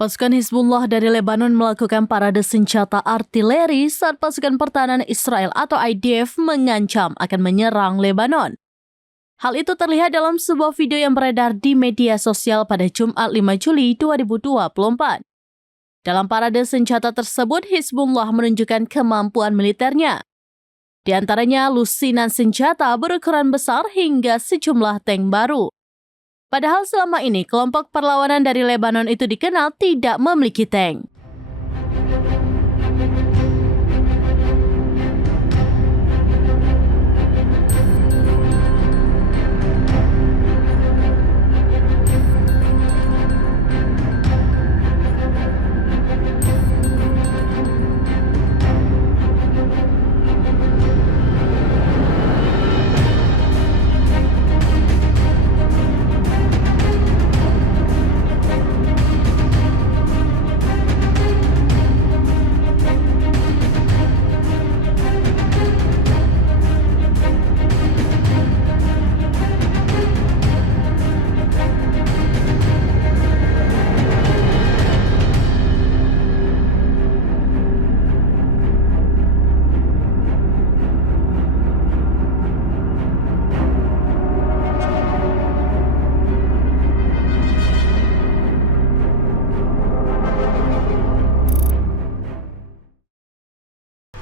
Pasukan Hizbullah dari Lebanon melakukan parade senjata artileri saat pasukan pertahanan Israel atau IDF mengancam akan menyerang Lebanon. Hal itu terlihat dalam sebuah video yang beredar di media sosial pada Jumat 5 Juli 2024. Dalam parade senjata tersebut, Hizbullah menunjukkan kemampuan militernya. Di antaranya lusinan senjata berukuran besar hingga sejumlah tank baru. Padahal selama ini kelompok perlawanan dari Lebanon itu dikenal tidak memiliki tank.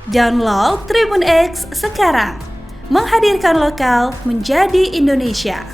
Download Tribun X sekarang, menghadirkan lokal menjadi Indonesia.